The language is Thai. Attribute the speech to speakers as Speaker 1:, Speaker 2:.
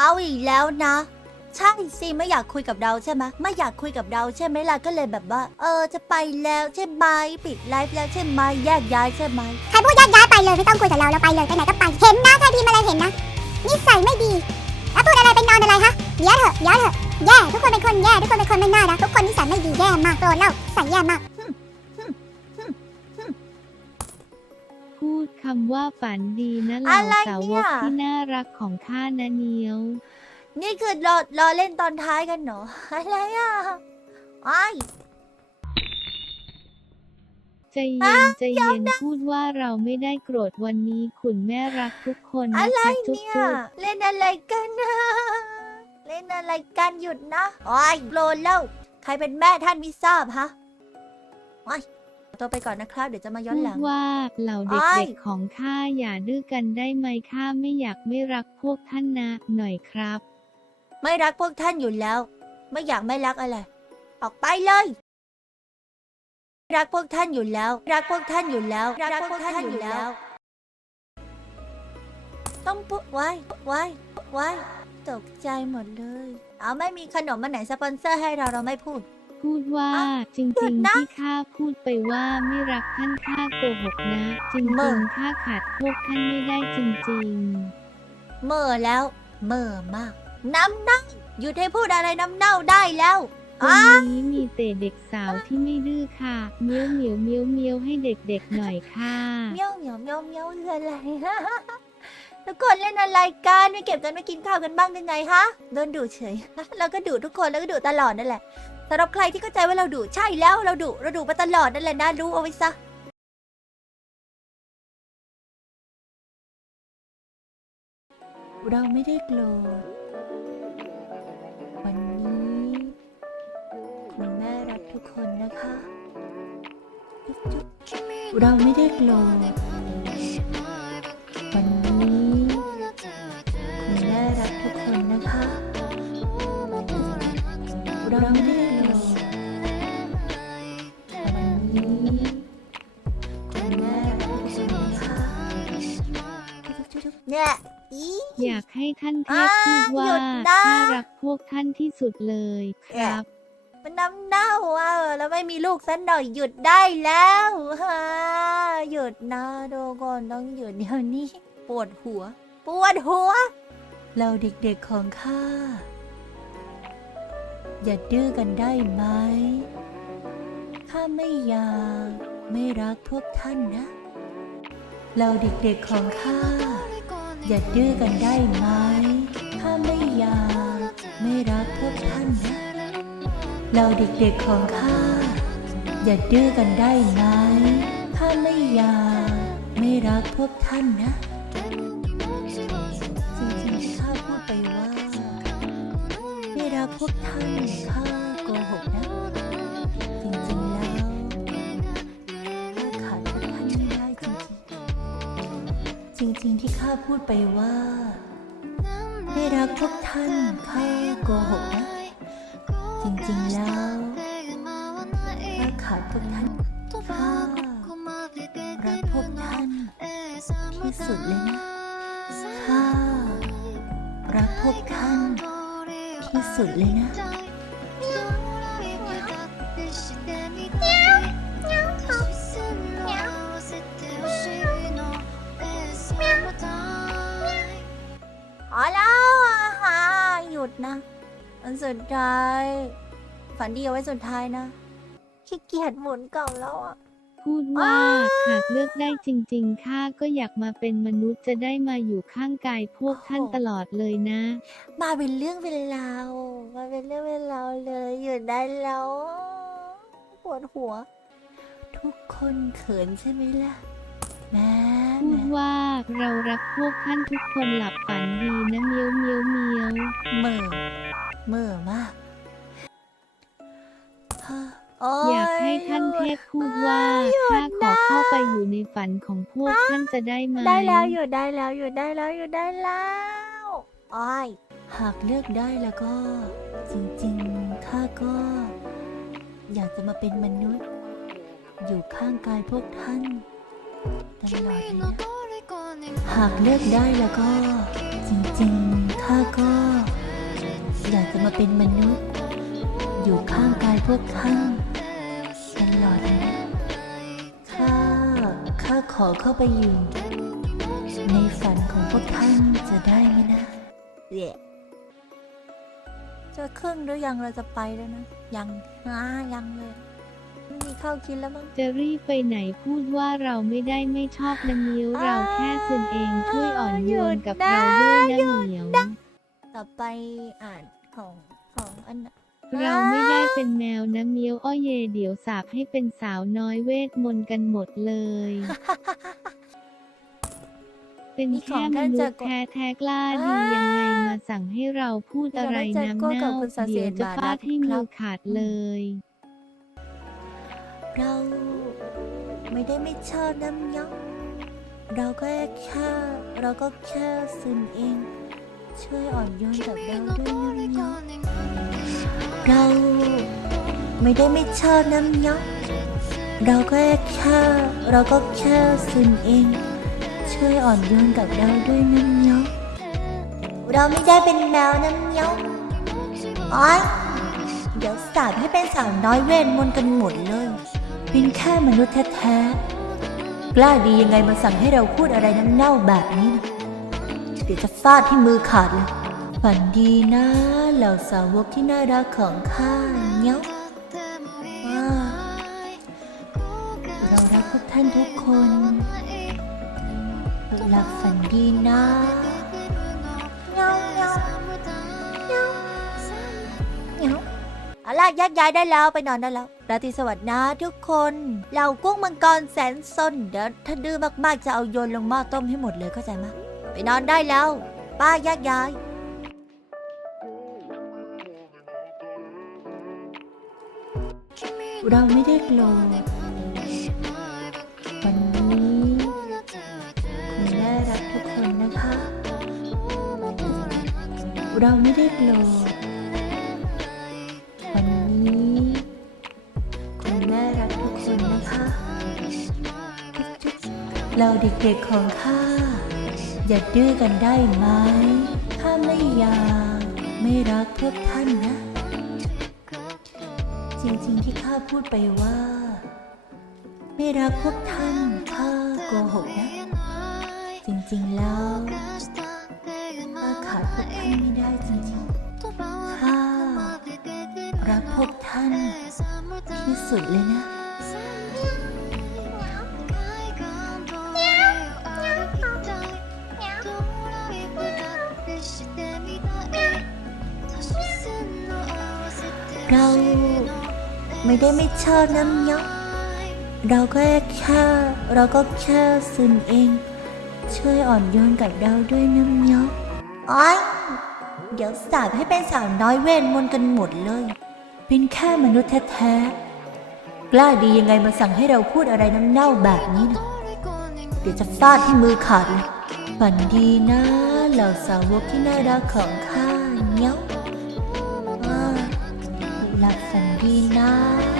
Speaker 1: เอาอีกแล้วนะ ใช่สิไม่อยากคุยกับเราใช่ไหมไม่อยากคุยกับเราใช่ไหมล่ะก็เลยแบบว่า เออจะไปแล้วใช่ไหมปิดไลฟ์แล้วใช่ไหมแยกย้ายใช่ไหม
Speaker 2: ใครพูดย้ายย้ายไปเลยไม่ต้องคุยกับเราเราไปเลยไปไหนก็ไปเห็นนะใครพิมพ์อะไรเห็นนะนิสัยไม่ดี ไรไปนอนอะไรคะเดี๋ยวเถอะเดี๋ยวเถอะแย่ทุกคนเป็นคนแย่ทุกคนเป็นคนไม่น่ารักทุกคนนิสัยไม่ดีแย่มากโกรธเราใส่แย่มาก
Speaker 3: พูดคำว่าฝันดีนะเหล่า
Speaker 1: อะไร
Speaker 3: สา
Speaker 1: เนี่
Speaker 3: วยกที่น่ารักของข้านะเนียว
Speaker 1: นี่คือรอรอเล่นตอนท้ายกันเหรอ อะไรอะไอ้าย
Speaker 3: ใจเย็นใจเย็นพูดว่าเราไม่ได้โกรธวันนี้คุณแม่รักทุกคน
Speaker 1: อะ
Speaker 3: นะ
Speaker 1: ไร
Speaker 3: คะจุ๊บ
Speaker 1: เนี่ย
Speaker 3: จุ๊บ
Speaker 1: เล่นอะไรกันนะเล่นอะไรกันหยุดนะโอ้ยโลนแล้วใครเป็นแม่ท่านไม่ทราบฮะโอ้ยตัวไปก่อนนะครับ เดี๋ยวจะมาย้อน
Speaker 3: พู
Speaker 1: ห
Speaker 3: ด
Speaker 1: ลัง
Speaker 3: ว่าเหล่า
Speaker 1: อ้า
Speaker 3: เด็
Speaker 1: ย
Speaker 3: กๆของข้าอย่าดื้อกันได้ไหมข้าไม่อยากไม่รักพวกท่านนะ หน่อยครับ
Speaker 1: ไม่รักพวกท่านอยู่แล้ว ไม่อยากไม่รักอะไร ออกไปเลย รักพวกท่านอยู่แล้ว รักพวกท่านอยู่แล้ว รักพวกท่านอยู่แล้ว ต้องปุ๊ไว้ไว้ไว้ตกใจหมดเลย เอาไม่มีขนมมาไหนสปอนเซอร์ให้เราเราไม่พูด
Speaker 3: พูดว่า
Speaker 1: อะ
Speaker 3: จริ
Speaker 1: หยุ
Speaker 3: ง
Speaker 1: ด
Speaker 3: ๆ
Speaker 1: นะ
Speaker 3: ที่ข้าพูดไปว่าไม่รักท่านข้าโกหกนะ จริ
Speaker 1: เมื่อ
Speaker 3: งๆข้าขาดพวกท่านไม่ได้จริง
Speaker 1: เมื่อแล้ว เมื่อมาก น้ำเน่าหยุดให้พูดอะไรน้ำเน่าได้แล้ว
Speaker 3: ๆ
Speaker 1: อะ
Speaker 3: วันนี้มีแต่เด็กสาวที่ไม่ดื้อค่ะ เมียวเมียวเมียวเมียวให้เด็กๆหน่อยค่ะ
Speaker 1: เมียวเมียวเมียวเมียวคืออะไรทุกคนเล่นอะไรกันไม่เก็บกันไม่กินข้าวกันบ้างยังไงฮะโดนดุเฉยเราก็ดุทุกคนแล้วก็ดุตลอดนั่นแหละสำหรับใครที่เข้าใจว่าเราดุใช่แล้วเราดุเราดุมาตลอดนั่นแหละนะรู้เอาไว้ซะเราไม่ได้โกรธ ทุกคนนะคะจุ๊บจุ๊บเราไม่ได้โกรธวันนี้คุณแม่รักทุกคนนะคะ เราไม่ได้โกรธวันนี้คุณแม่รักทุกคนนะคะจุ๊บๆๆเนี่ยอี
Speaker 3: อยากให้ท่านเทพพูดว่า
Speaker 1: อ่าหยุดนะ
Speaker 3: ข้ารักพวกท่านที่สุดเลยครับ
Speaker 1: มันน้ำเน่าอะแล้วไม่มีลูกสักหน่อยหยุดได้แล้วฮะหยุดนะโดก่อนต้องหยุดเดี๋ยวนี้ ปวดหัว ปวดหัว เราเด็กๆของข้า อย่าดื้อกันได้ไหม ข้าไม่อยากไม่รักพวกท่านนะ เราเด็กๆของข้า อย่าดื้อกันได้ไหม ข้าไม่อยากไม่รักพวกท่านนะ เราเด็กๆของข้า อย่าดื้อกันได้ไหมข้าไม่อยาก ไม่รักพวกท่านนะจริงๆที่ข้าพูดไปว่า ไม่รักพวกท่านข้าโกหกนะ จริงๆแล้วข้าขาดพวกท่านไม่ได้จริงๆ จริง ๆ ที่ข้าพูดไปว่า ไม่รักพวกท่านข้าโกหกนะ ริงๆแล้วข้าขาดพวกท่านข้ารักพวกท่านที่สุดเลยนะข้ารักพวกท่านที่สุดเลยนะพอแล้วอะค่ะหยุดนะ อันสุดท้าย ฝันดีเอาไว้สุดท้ายนะขี้เกียจหมุนกล่องแล้วอะ
Speaker 3: พูดว่าหากเลือกได้จริงๆข้าก็อยากมาเป็นมนุษย์จะได้มาอยู่ข้างกายพวกท่านตลอดเลยนะ
Speaker 1: มาเป็นเรื่องเป็นราวมาเป็นเรื่องเป็นราวเลยหยุดได้แล้วปวดหัว ทุกคนเขินใช่ไหมล่ะแม่
Speaker 3: พูด
Speaker 1: แม่
Speaker 3: ว่าเรารักพวกท่านทุกคนหลับฝันดีนะเมียวเมียวเมียว
Speaker 1: เหมื่อเห มื่อมากฮะโอ
Speaker 3: ยากให้ท่านเทพพูดว่าข้าขอเข้าไปอยู่ในฝันของพวกท่านจะได้ไหม
Speaker 1: ได้แล้วหยุดได้แล้วหยุดได้แล้วหยุดได้แล้วอ้อยหากเลือกได้แล้วก็ จริงๆข้าก็ อยากจะมาเป็นมนุษย์ อยู่ข้างกายพวกท่านตลอดเลยนะหากเลือกได้แล้วก็ จริงๆข้าก็ อยากจะมาเป็นมนุษย์ อยู่ข้างกายพวกท่านตลอดเลยนะข้าข้าขอเข้าไปอยู่ ในฝันของพวกท่านจะได้ไหมนะเย่จะครึ่งหรือยังเราจะไปแล้วนะ ยังอ่ายังเลยไม่มีข้าวกินแล้วมั้ง
Speaker 3: จะรีบไปไหนพูดว่าเราไม่ได้ไม่ชอบนางนิ้วเราแค่คืนเองช่วยอ่อนโยนกับเราด้วยนะเหมียว
Speaker 1: ต่อไปอ่าน ของของอันน่ะ
Speaker 3: เราไม่ได้เป็นแมวนะเมียวอ้อเยเดี๋ยวสาบให้เป็นสาวน้อยเวทมนต์กันหมดเลย เป็นแค่มนุษย์แท้แท้กล้าดียังไงมาสั่งให้เราพูดอะไรน้ำเน่าเดี๋ยวจะฟาดให้มือขาดเลย
Speaker 1: เราไม่ได้ไม่ชอบน้ำยอกเราก็แค่เราก็แค่ซึนเอง ช่วยอ่อนโยนกับเราด้วยน้ำยอกเราไม่ได้ไม่ชอบน้ำยอกเราก็แค่เราก็แค่ซึนเอง ช่วยอ่อนโยนกับเราด้วยน้ำยอกเราไม่ได้เป็นแมวน้ำยอกอ๋อยเดี๋ยวสาบให้เป็นสาวน้อยเวทมนต์กันหมดเลยเป็นแค่มนุษย์แท้ๆกล้าดียังไงมาสั่งให้เราพูดอะไรน้ำเน่าแบบนี้นะ เดี๋ยวจะฟาดที่มือขาดเลย ฝันดีนะเหล่าสาวกที่น่ารักของข้าเนี้ยว่าเรารักพวกท่านทุกคนหลับฝันดีนะเงี้ยวเงี้ยวเงี้ยวเงี้ยวเอาล่ะแยกย้ายได้แล้วไปนอนได้แล้วราตรีสวัสดิ์นะทุกคนเหล่ากุ้งมังกรแสนซนเดี๋ยวถ้าดื้อมากๆจะเอาโยนลงหม้อต้มให้หมดเลยเข้าใจไหม นอนได้แล้ว ป้าแยกย้าย เราไม่ได้โกรธวันนี้คุณแม่รักทุกคนนะคะ เราไม่ได้โกรธวันนี้คุณแม่รักทุกคนนะคะ เราเด็กๆของข้า อย่าดื้อกันได้ไหม ข้าไม่อยาก ไม่รักพวกท่านนะ จริงๆที่ข้าพูดไปว่า ไม่รักพวกท่านข้าโกหกนะ จริงๆแล้วข้าขาดพวกท่านไม่ได้จริงๆข้ารักพวกท่านที่สุดเลยนะ ไม่ได้ไม่ชอบน้ำยอกเราก็แค่เราก็แค่ซึนเอง ช่วยอ่อนโยนกับเราด้วยน้ำยอกอ้อยเดี๋ยวสาบให้เป็นสาวน้อยเวทมนต์กันหมดเลย เป็นแค่มนุษย์แท้ๆ กล้าดียังไงมาสั่งให้เราพูดอะไรน้ำเน่าแบบนี้นะเดี๋ยวจะฟาดที่มือขาดเลยฝันดีนะเหล่าสาวกที่น่ารักของข้าเนี้ย ดีนะ